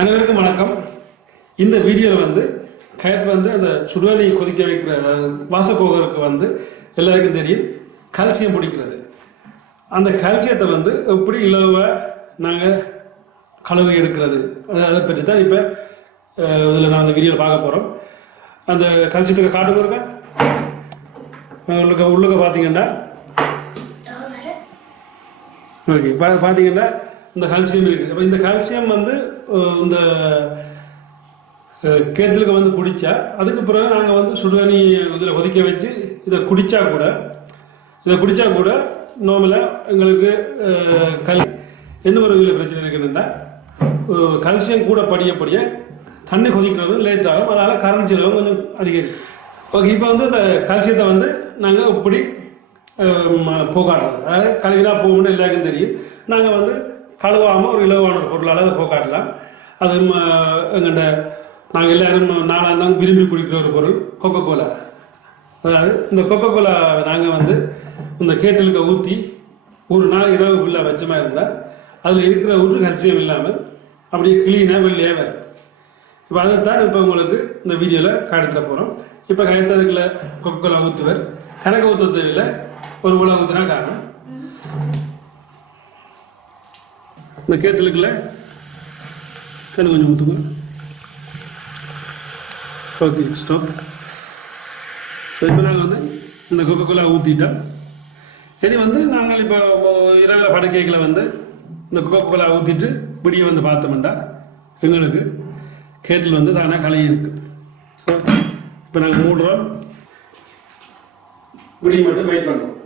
அனைவருக்கும் வணக்கம். இந்த வீடியோவில் வந்து கயத்து வந்து அந்த சுடுதண்ணி கொதிக்க வைக்கிற வாசக்கோகருக்கு வந்து எல்லாருக்கும் தெரியும் கால்சியம் பிடிக்கிறது. அந்த கால்சியத்தை வந்து எப்படி இலவாக நாங்கள் கழுவி எடுக்கிறது அதை பற்றி தான் இப்போ இதில் நான் அந்த வீடியோவில் பார்க்க போகிறோம். அந்த கால்சியத்துக்கு காட்டுங்க இருக்கா உள்ளுக்க பார்த்தீங்கன்னா ஓகே பார்த்தீங்கன்னா இந்த கால்சியம் இருக்குது. அப்போ இந்த கால்சியம் வந்து இந்த கேத்தலுக்கு வந்து குடித்தா அதுக்கு பிறகு நாங்கள் வந்து சுடுதண்ணி இதில் கொதிக்க வச்சு இதை குடித்தா கூட நார்மலாக எங்களுக்கு என்ன ஒரு இதில் பிரச்சனை இருக்குதுன்னா கால்சியம் கூட படிய தண்ணி கொதிக்கிறதும் லேட் ஆகும். அதனால் கரண்ட் செலவும் கொஞ்சம் அதிகம். ஓகே, இப்போ வந்து இந்த கால்சியத்தை வந்து நாங்கள் இப்படி போக்காட்டுறது, அதாவது கழுவினா போகணும்னு எல்லாருக்கும் தெரியும். நாங்கள் வந்து கழுவாமல் ஒரு இலவான ஒரு பொருளால் அதை போக்காட்டலாம். அது எங்கள்கிட்ட நாங்கள் எல்லோரும் நாளாந்தாங்க விரும்பி குடிக்கிற ஒரு பொருள் கொக்கோ கோலா. அதாவது இந்த கொக்கோ கோலா நாங்கள் வந்து இந்த கேட்டலுக்கு ஊற்றி ஒரு நாள் இரவு ஃபுல்லாக வச்சமாக இருந்தால் அதில் இருக்கிற ஒரு கல்சியம் இல்லாமல் அப்படியே கிளீனாக வெளியே வரும். இப்போ அதைத்தான் இப்போ உங்களுக்கு இந்த வீடியோவில் காட்டுத்தர போகிறோம். இப்போ கயத்ததுக்குள்ள கொக்கோ கோலா ஊற்றுவர், கணக்கு ஊற்ற தேவையில்லை, ஒரு உலக ஊற்றினா காணும். இந்த கேட்டலுக்குள்ள கணக்கு கொஞ்சம் ஊற்றுங்க. Okay, stop. இப்போ நாங்கள் வந்து இந்த கொக்கோ கோலா ஊற்றிட்டோம். இனி வந்து நாங்கள் இப்போ இரவில் படுக்கைகளை வந்து இந்த கொக்கோ கோலா ஊற்றிட்டு பிடியை வந்து பார்த்தோம்னா எங்களுக்கு கேட்டில் வந்து தானே கழுவி இருக்கு. ஸோ இப்போ நாங்கள் மூடுறோம், பிடியை மட்டும் வெயிட் பண்ணுறோம்.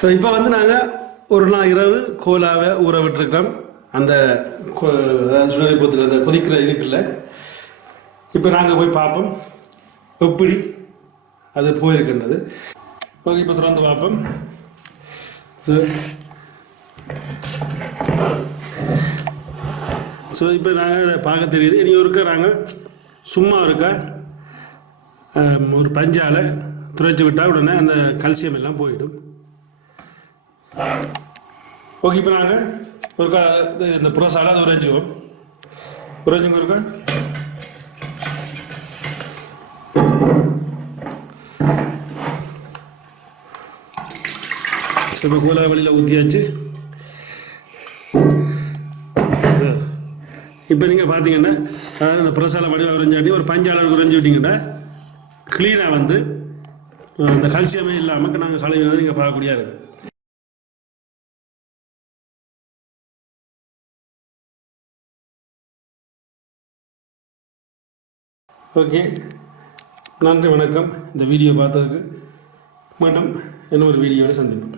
ஸோ இப்போ வந்து நாங்கள் ஒரு நாள் இரவு கோலாவை ஊற விட்டுருக்கிறோம். அந்த சுடரிப்பத்தில் அந்த கொதிக்கிற இதுக்குள்ள இப்போ நாங்கள் போய் பார்ப்போம் எப்படி அது போயிருக்கின்றது. ஓகே, இப்போ திறந்து பார்ப்போம். ஸோ இப்போ நாங்கள் அதை பார்க்க தெரியுது. இனி ஒருக்கா நாங்கள் சும்மா இருக்கா ஒரு பஞ்சால் துடைச்சி விட்டால் உடனே அந்த கல்சியம் எல்லாம் போயிடும். ஓகே, இப்போ நாங்கள் ஒருக்கா இந்த புரசாலை அதை உறைஞ்சுவோம். இருக்கா இப்போ கோலா வழியில் ஊற்றியாச்சு. இப்போ நீங்கள் பார்த்தீங்கன்னா அதாவது இந்த புரசாலை வடிவாக உறைஞ்சாட்டி ஒரு பஞ்சாளர் உறைஞ்சி விட்டிங்கன்னா க்ளீனாக வந்து இந்த கல்சியமே இல்லாமல் நாங்கள் கழுவினது நீங்கள் பார்க்கக்கூடிய இருக்குது. ஓகே, நன்றி, வணக்கம். இந்த வீடியோ பார்த்ததுக்கு மீண்டும் இன்னொரு வீடியோவில் சந்திப்போம்.